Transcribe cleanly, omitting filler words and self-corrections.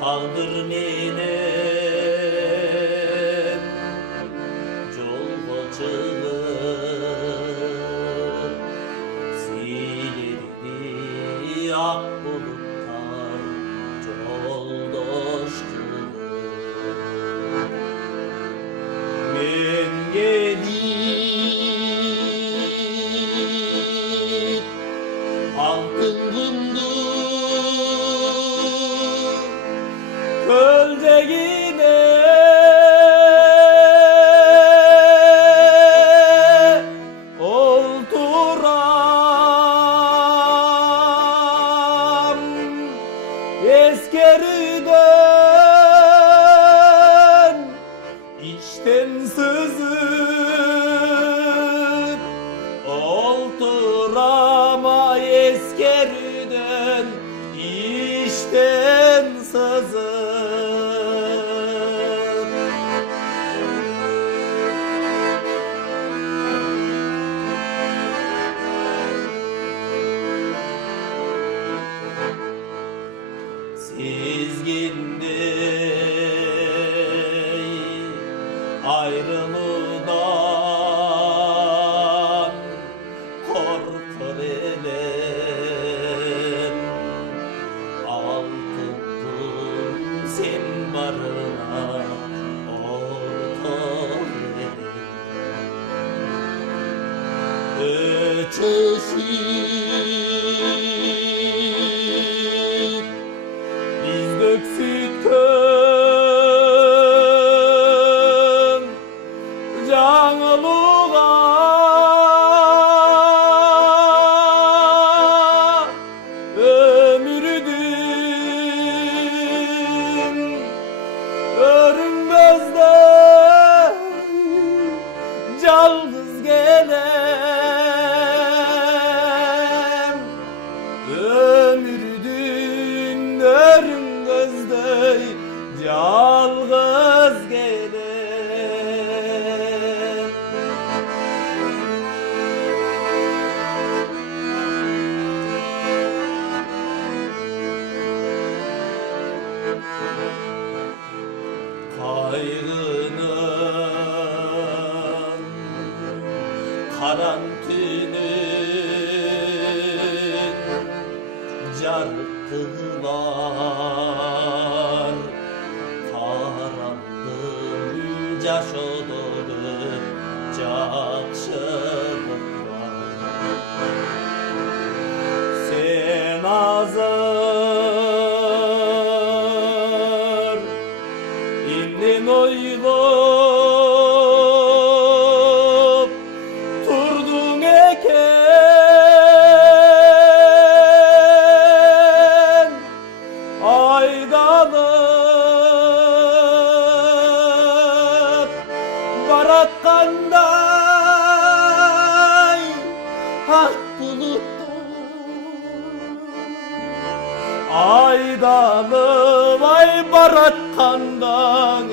Tağdır menem jolbaçılığım, silirdi ak bulutlar joldoş kılıp. Men gelip altın kumdu köldeğine olturam, eskeriden içten sızıp olturama, eskeriden içten sızıp. Sizgindey ayrılıdan korkur elem, altındım sen barına ortak elem. Öçeşip biz döksütkön жаңылуға, ömürдің өрінбезде жалғыз келем, ömürдің өрінбезde жалғыз келем. Kaygının karan tünün jarıklığı var, karanlığın jaşodurun jakşılık var. Sen azır inden oylop turdun eken, aydanıp baratkanday ak bulutlar, aydanıp ay baratkanday